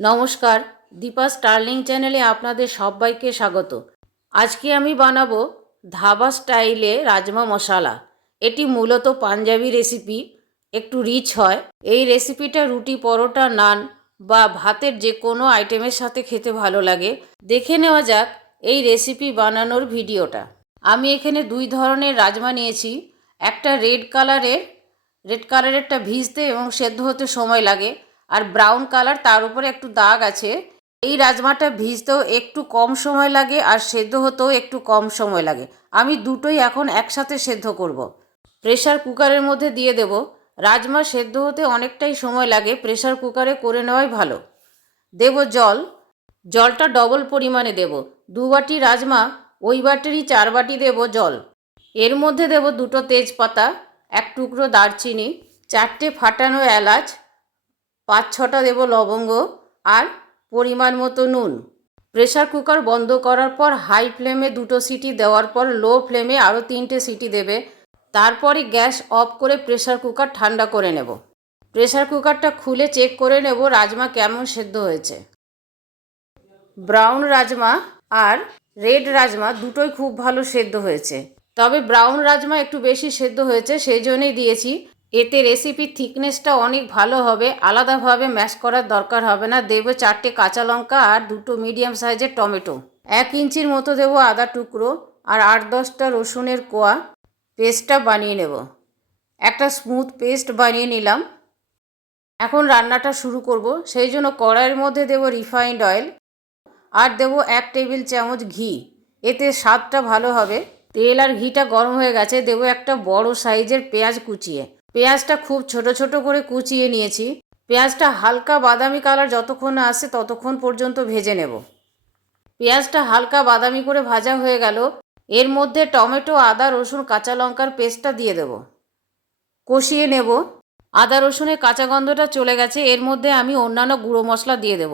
নমস্কার, দীপা স্টার্লিং চ্যানেলে আপনাদের সবাইকে স্বাগত। আজকে আমি বানাবো ধাবা স্টাইলে রাজমা মশালা। এটি মূলত পাঞ্জাবি রেসিপি, একটু রিচ হয়। এই রেসিপিটা রুটি, পরোটা, নান বা ভাতের যে কোনো আইটেমের সাথে খেতে ভালো লাগে। দেখে নেওয়া যাক এই রেসিপি বানানোর ভিডিওটা। আমি এখানে দুই ধরনের রাজমা নিয়েছি। একটা রেড কালারের, রেড কালারেরটা ভিজতে এবং সেদ্ধ হতে সময় লাগে। আর ব্রাউন কালার তার উপরে একটু দাগ আছে। এই রাজমাটা ভিজতেও একটু কম সময় লাগে আর সেদ্ধ হতেও একটু কম সময় লাগে। আমি দুটোই এখন একসাথে সেদ্ধ করব। প্রেশার কুকারের মধ্যে দিয়ে দেব। রাজমা সেদ্ধ হতে অনেকটাই সময় লাগে প্রেশার কুকারে করে নেওয়াই ভালো। দেব জল। জলটা ডবল পরিমাণে দেব। দু বাটি রাজমা, ওই বাটিরই চার বাটি দেব জল। এর মধ্যে দেব দুটো তেজপাতা, এক টুকরো দারচিনি, চারটে ফাটানো এলাচ পাঁচ ছটা দেব লবঙ্গ আর পরিমাণ মতো নুন। প্রেশার কুকার বন্ধ করার পর হাই ফ্লেমে দুটো সিটি দেওয়ার পর লো ফ্লেমে আরও তিনটে সিটি দেবে। তারপরে গ্যাস অফ করে প্রেশার কুকার ঠান্ডা করে নেব। প্রেশার কুকারটা খুলে চেক করে নেব রাজমা কেমন সেদ্ধ হয়েছে। ব্রাউন রাজমা আর রেড রাজমা দুটোই খুব ভালো সেদ্ধ হয়েছে। তবে ব্রাউন রাজমা একটু বেশি সেদ্ধ হয়েছে, সেই জন্যই দিয়েছি এতে রেসিপির থিকনেসটা অনেক ভালো হবে, আলাদাভাবে ম্যাশ করার দরকার হবে না। দেবো চারটে কাঁচা লঙ্কা আর দুটো মিডিয়াম সাইজের টমেটো। এক ইঞ্চির মতো দেবো আদা টুকরো আর আট দশটা রসুনের কোয়া। পেস্টটা বানিয়ে নেব। একটা স্মুথ পেস্ট বানিয়ে নিলাম। এখন রান্নাটা শুরু করব। সেই জন্য কড়াইয়ের মধ্যে দেবো রিফাইন্ড অয়েল আর দেবো এক টেবিল চামচ ঘি। এতে স্বাদটা ভালো হবে। তেল আর ঘিটা গরম হয়ে গেছে। দেবো একটা বড় সাইজের পেঁয়াজ কুচিয়ে। পেঁয়াজটা খুব ছোট ছোট করে কুচিয়ে নিয়েছি। পেঁয়াজটা হালকা বাদামি কালার যতক্ষণ না আসে ততক্ষণ পর্যন্ত ভেজে নেব। পেঁয়াজটা হালকা বাদামি করে ভাজা হয়ে গেল। এর মধ্যে টমেটো, আদা, রসুন, কাঁচা লঙ্কার পেস্টটা দিয়ে দেব। কষিয়ে নেব। আদা, রসুনের কাঁচা গন্ধটা চলে গেছে। এর মধ্যে আমি অন্যান্য গুঁড়ো মশলা দিয়ে দেব।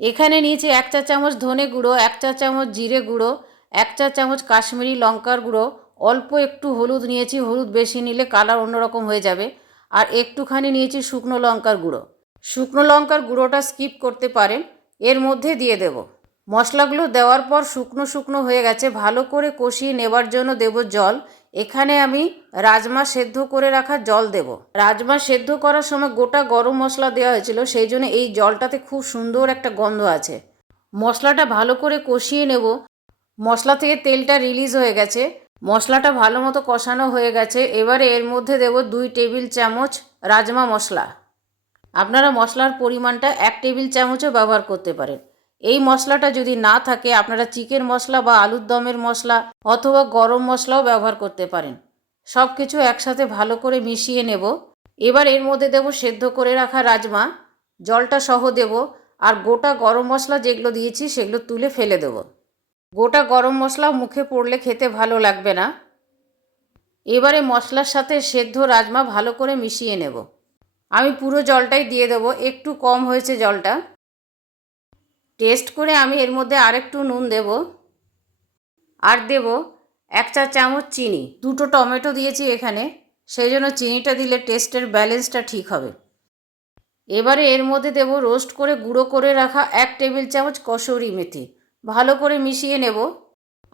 এখানে নিয়েছি এক চা চামচ ধনে গুঁড়ো, এক চা চামচ জিরে গুঁড়ো, এক চা চামচ কাশ্মীরি লঙ্কার গুঁড়ো অল্প একটু হলুদ নিয়েছি, হলুদ বেশি নিলে কালার অন্যরকম হয়ে যাবে। আর একটুখানি নিয়েছি শুকনো লঙ্কার গুঁড়ো। শুকনো লঙ্কার গুঁড়োটা স্কিপ করতে পারেন, এর মধ্যে দিয়ে দেব। মশলাগুলো দেওয়ার পর শুকনো শুকনো হয়ে গেছে, ভালো করে কষিয়ে নেবার জন্য দেব জল। এখানে আমি রাজমা সেদ্ধ করে রাখা জল দেব। রাজমা সেদ্ধ করার সময় গোটা গরম মশলা দেওয়া হয়েছিল, সেই জন্য এই জলটাতে খুব সুন্দর একটা গন্ধ আছে। মশলাটা ভালো করে কষিয়ে নেব। মশলা থেকে তেলটা রিলিজ হয়ে গেছে। মশলাটা ভালো মতো কষানো হয়ে গেছে। এবারে এর মধ্যে দেব দুই টেবিল চামচ রাজমা মশলা। আপনারা মশলার পরিমাণটা এক টেবিল চামচও ব্যবহার করতে পারেন। এই মশলাটা যদি না থাকে, আপনারা চিকেন মশলা বা আলুর দমের মশলা অথবা গরম মশলাও ব্যবহার করতে পারেন। সব কিছু একসাথে ভালো করে মিশিয়ে নেব। এবার এর মধ্যে দেব সেদ্ধ করে রাখা রাজমা। জলটা সহ দেব। আর গোটা গরম মশলা যেগুলো দিয়েছি, সেগুলো তুলে ফেলে দেবো। গোটা গরম মশলা মুখে পড়লে খেতে ভালো লাগবে না। এবারে মশলার সাথে সেদ্ধ রাজমা ভালো করে মিশিয়ে নেব। আমি পুরো জলটাই দিয়ে দেব, একটু কম হয়েছে জলটা। টেস্ট করে আমি এর মধ্যে আরেকটু নুন দেব। আর দেব এক চা চামচ চিনি। দুটো টমেটো দিয়েছি এখানে, সেই জন্য চিনিটা দিলে টেস্টের ব্যালেন্সটা ঠিক হবে। এবারে এর মধ্যে দেব রোস্ট করে গুঁড়ো করে রাখা এক টেবিল চামচ কসৌরি মেথি। ভালো করে মিশিয়ে নেব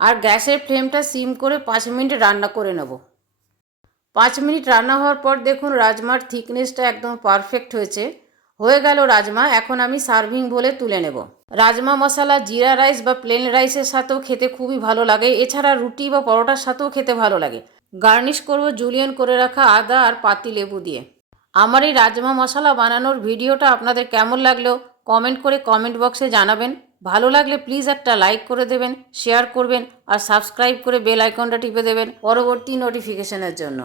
আর গ্যাসের ফ্লেমটা সিম করে পাঁচ মিনিট রান্না করে নেব। পাঁচ মিনিট রান্না হওয়ার পর দেখুন রাজমার থিকনেসটা একদম পারফেক্ট হয়েছে। হয়ে গেল রাজমা, এখন আমি সার্ভিং বলে তুলে নেব। রাজমা মশলা, জিরা রাইস বা প্লেন রাইসের সাথেও খেতে খুবই ভালো লাগে। এছাড়া রুটি বা পরোটার সাথেও খেতে ভালো লাগে। গার্নিশ করব জুলিয়ান করে রাখা আদা আর পাতি লেবু দিয়ে। আমার এই রাজমা মশলা বানানোর ভিডিওটা আপনাদের কেমন লাগল? কমেন্ট করে কমেন্ট বক্সে জানাবেন। ভালো লাগলে প্লিজ একটা লাইক করে দেবেন শেয়ার করবেন আর সাবস্ক্রাইব করে বেল আইকনটা টিপে দেবেন পরবর্তী নোটিফিকেশনের জন্য।